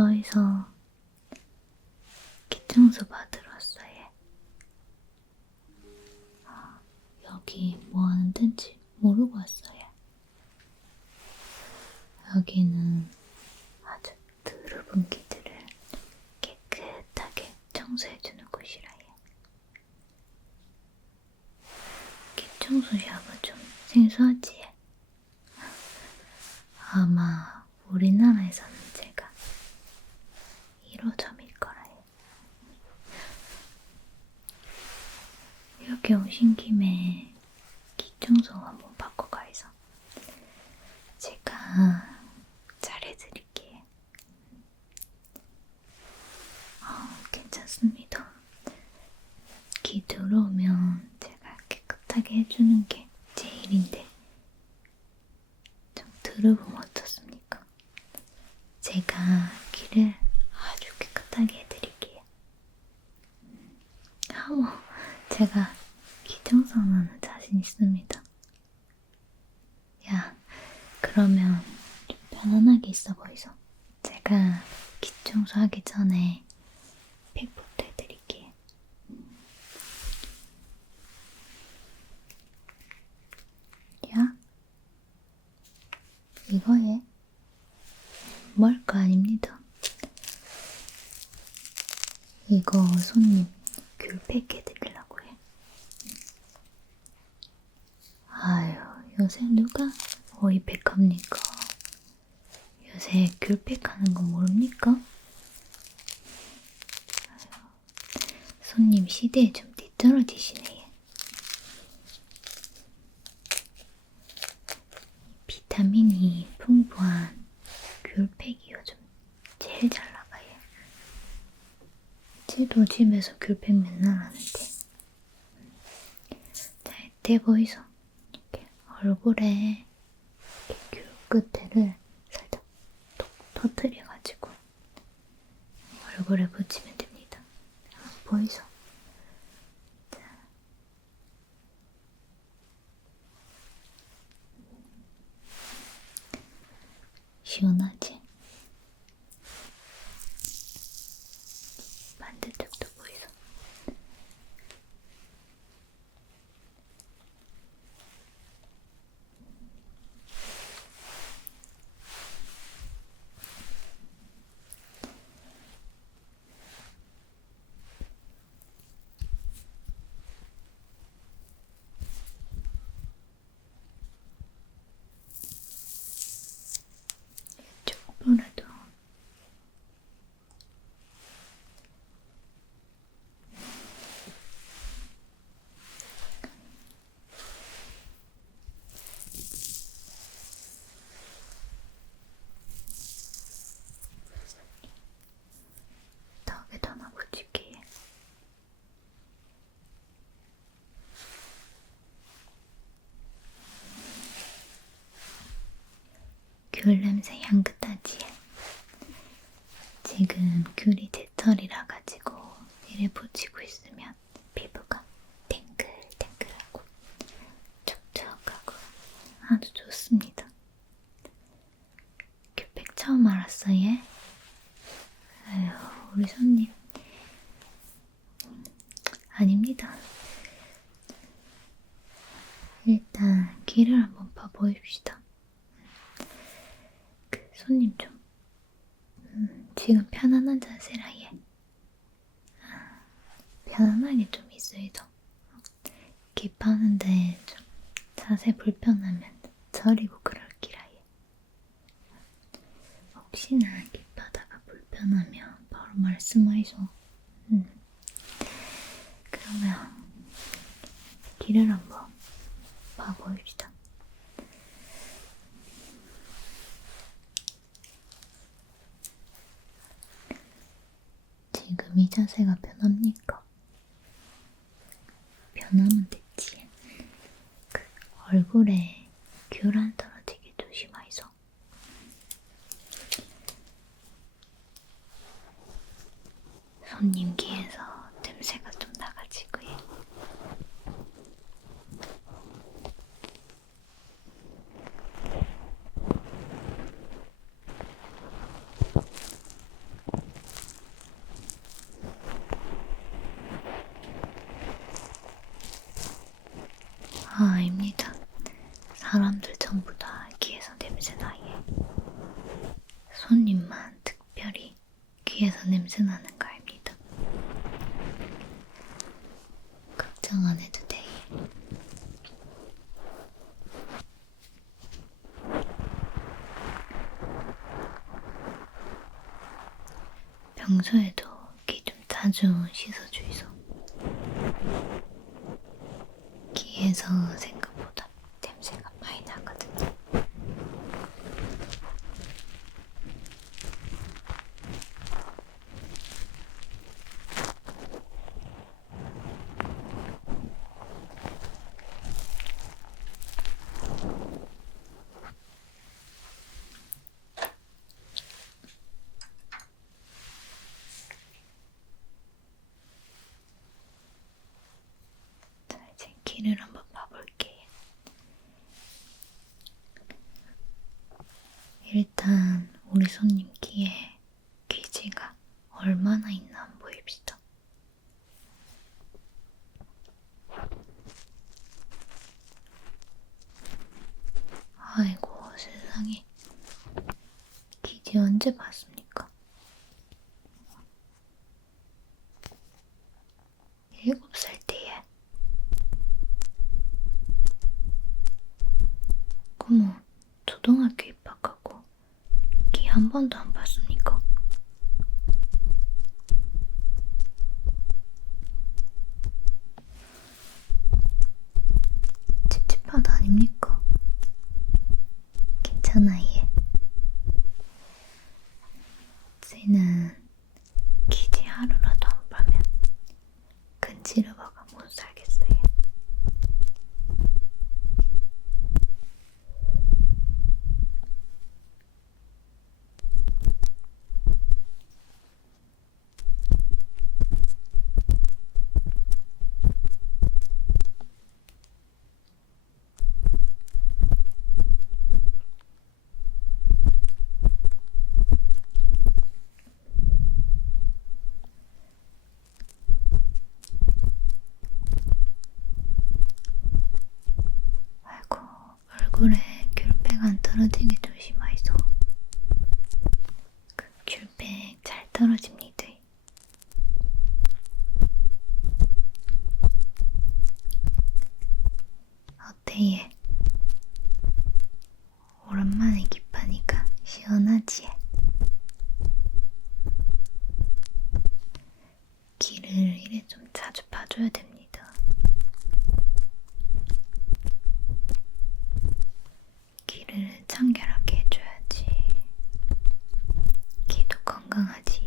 어서이서 기청소 받으러 왔어요. 아, 여기 뭐 하는 데인지 모르고 왔어요. 여기는 아주 드러운 기들을 깨끗하게 청소해주는 곳이라요. 기청소샵은 좀 생소하지? 아마 우리나라에서는 제가 1호점일 거라요. 여기 오신 김에 기청소 한번 받고 가서 제가 잘해드릴게요. 어, 괜찮습니다. 기 들어오면 제가 깨끗하게 해주는 게 제일인데 좀 들어보면 어떻습니까? 제가 귀를 아주 깨끗하게 해드릴게요. 아, 뭐, 제가 귀 청소는 자신 있습니다. 야, 그러면 좀 편안하게 있어 보이소. 제가 귀 청소하기 전에 팩부터 해드릴게요. 야, 이거에 뭘거 아닙니다. 이거 손님 귤팩 해드리려고 해. 아유, 요새 누가 오이팩 합니까? 요새 귤팩 하는 거 모릅니까? 아유, 손님 시대에 좀 뒤떨어지시네. 비타민이 풍부한 귤팩이 요즘 제일 잘 나가요. 쟤도 집에서 귤팩 맨날 하는데. 자, 이때 보이소. 이렇게 얼굴에 이렇게 귤 끝에를 살짝 톡 터트려가지고 얼굴에 붙이면 됩니다. 보이소? 자. 시원하지? 반대쪽도 보이소. 이쪽 부분에도 턱에도 하나 붙일게요. 귤 냄새 향긋하지? 지금 귤이 제철이라 가지고 이래 붙이고 있으면 피부가 탱글탱글하고 촉촉하고 아주 좋습니다. 귤팩 처음 알았어요? 아휴, 우리 손님. 아닙니다. 일단 귀를 한번 봐보입시다. 그 손님 좀 음, 지금 편안한 자세라 예. 아, 편안하게 좀 있어야죠. 깁 하는데 좀 자세 불편하면 저리고 그럴기라 예. 혹시나 깁하다가 불편하면 바로 말씀하이소. 음. 그러면 길을 한번 봐보입시다. 자세가 변합니까? 변하면 됐지. 그 얼굴에 귤안 떨어지게 조심하이소. 손님 귀에서 냄새가 좀 나가지고 해. 아, 아닙니다. 사람들 전부 다 귀에서 냄새 나게. 손님만 특별히 나는 거 아닙니다. 걱정 안 해도 돼. 평소에도 귀 좀 자주 씻어주이소. 귀에서 생각보다 냄새가 많이 나거든요. 자, 이제 귀를 한번 봐볼게요. 일단 우리 손님 귀에 귀지가 얼마나 있나 한번 보입시다. 아이고 세상에 귀지 언제 봤습니까? 일곱 살 때에 그모 초등학교 입학하고 귀 한 번도 안 봤습니까? 찝찝하다 아닙니까? 괜찮아 얘 쟤는 기지 하루라도 안 봐면 근지르버가 못 살겠어요. 아이고 얼굴에 귤백 안 떨어지게 조심하이소. 그 귤백 잘 떨어집니다. 어때 얘? 오랜만에 깁하니까 시원하지? 귀를 이래 좀 자주 봐줘야 됩니다. 귀를 청결하게 해줘야지. 귀도 건강하지.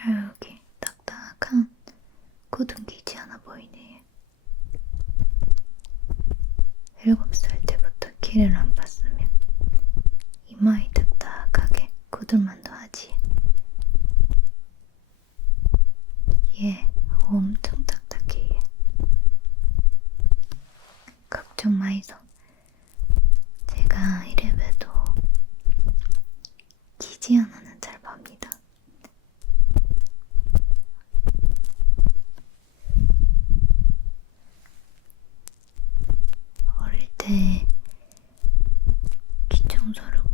아, 여기 딱딱한 굳은 기지 하나 보이네. 일곱 살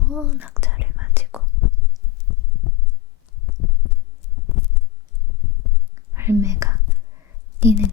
워낙 잘해 가지고 할매가 니는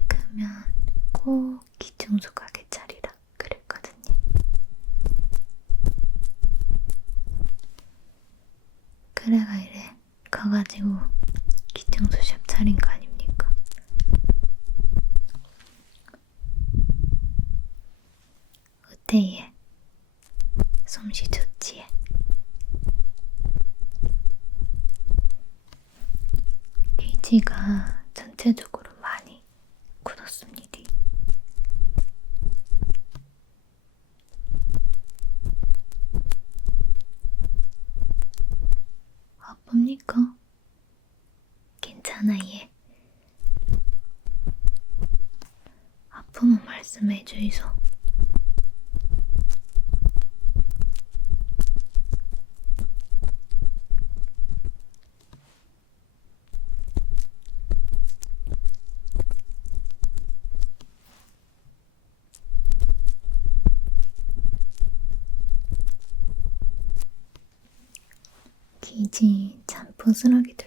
뭡니까? 괜찮아 얘. 아픔은 말씀해 주이소. つなげて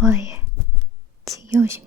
王老爷请用心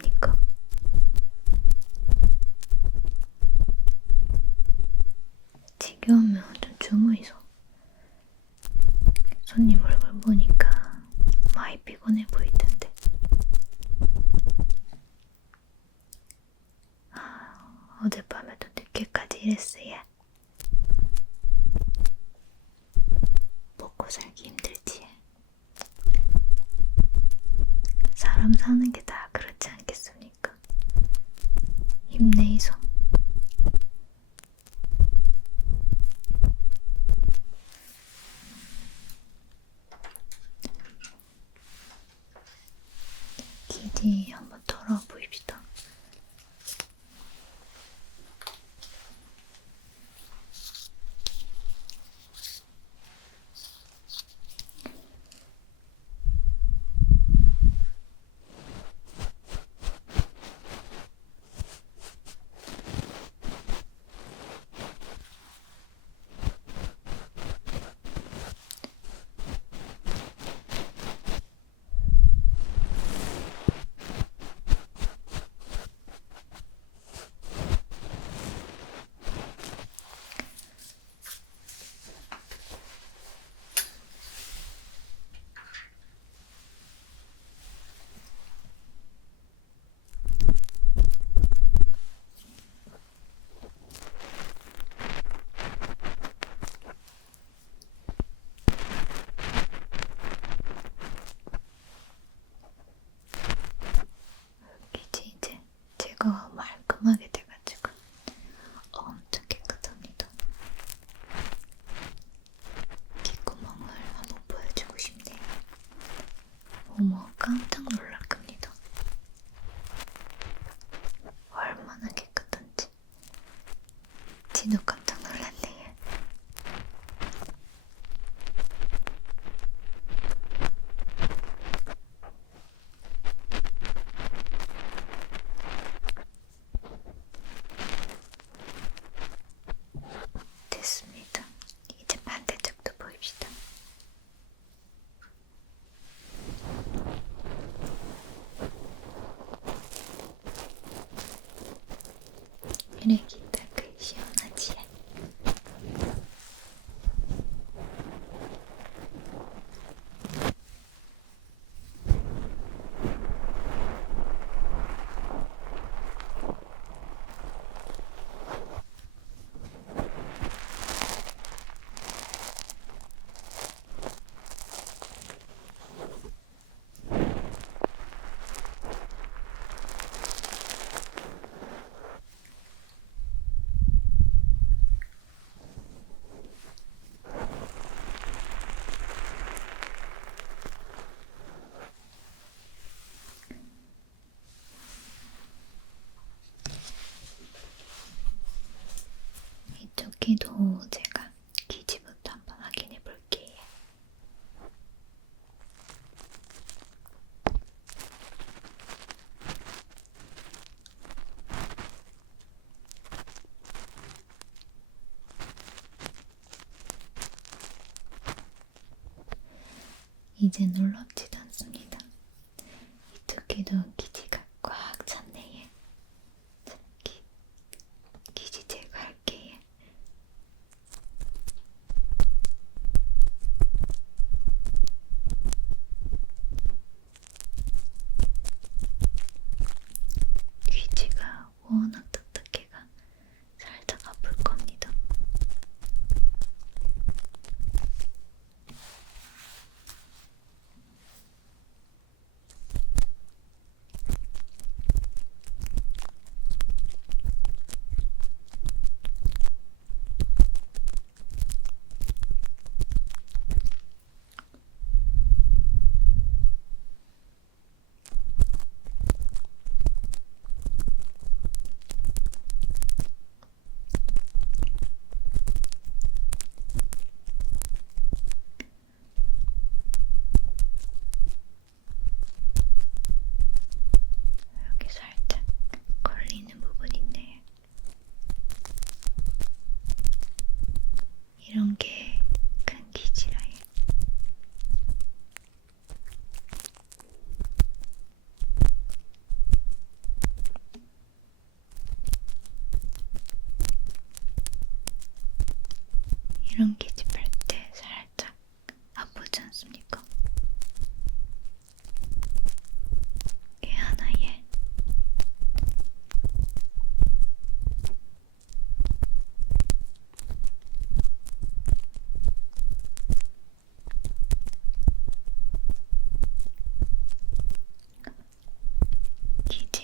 이제 놀랍지도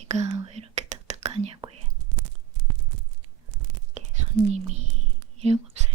귀가 왜 이렇게 딱딱하냐고요. 이게 손님이 7살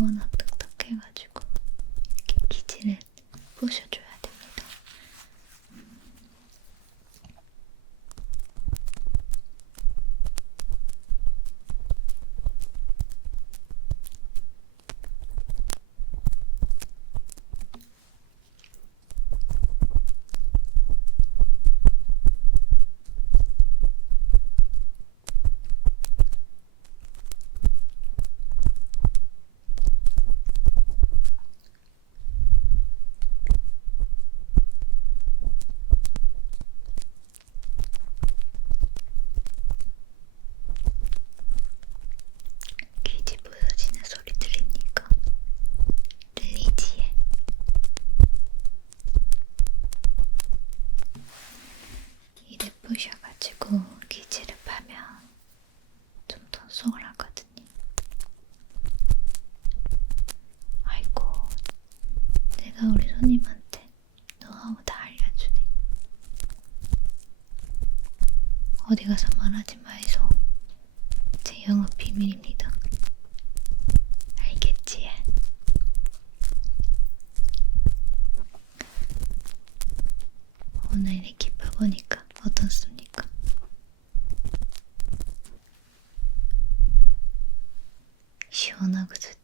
one. 가서 말하지 마이소. 제 영업 비밀입니다. 알겠지? 오늘 이렇게 봐보니까 어떻습니까? 시원하고 좋죠.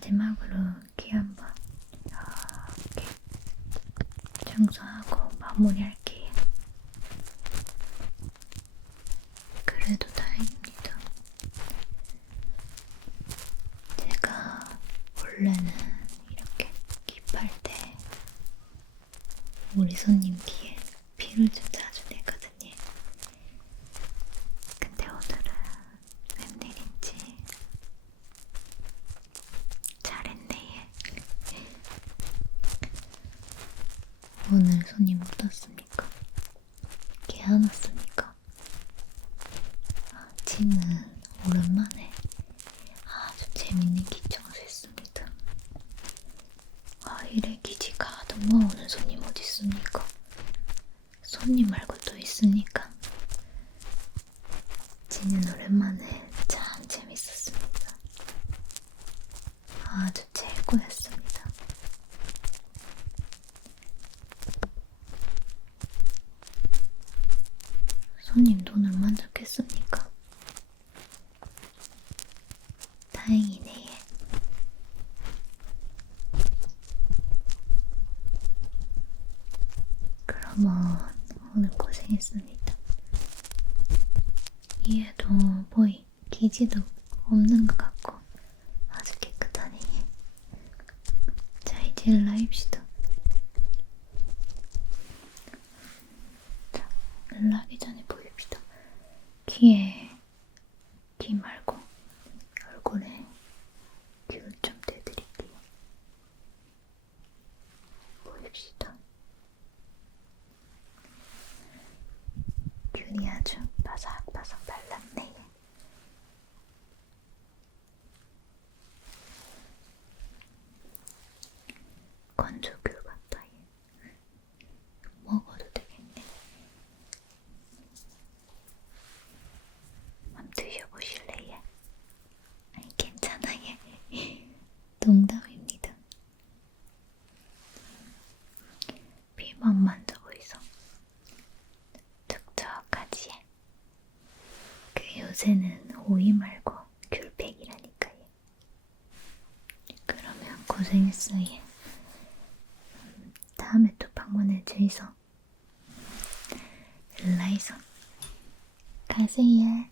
마지막으로 귀 한번 이렇게 청소하고 마무리할 Orange. 이지도 없는 것 같고 아주 깨끗하니 자 이제 라이브시도 요새는 오이 말고 귤팩이라니까요. 그러면 고생했어요. 음, 다음에 또 방문해 주이소. 일라이소. 가세요.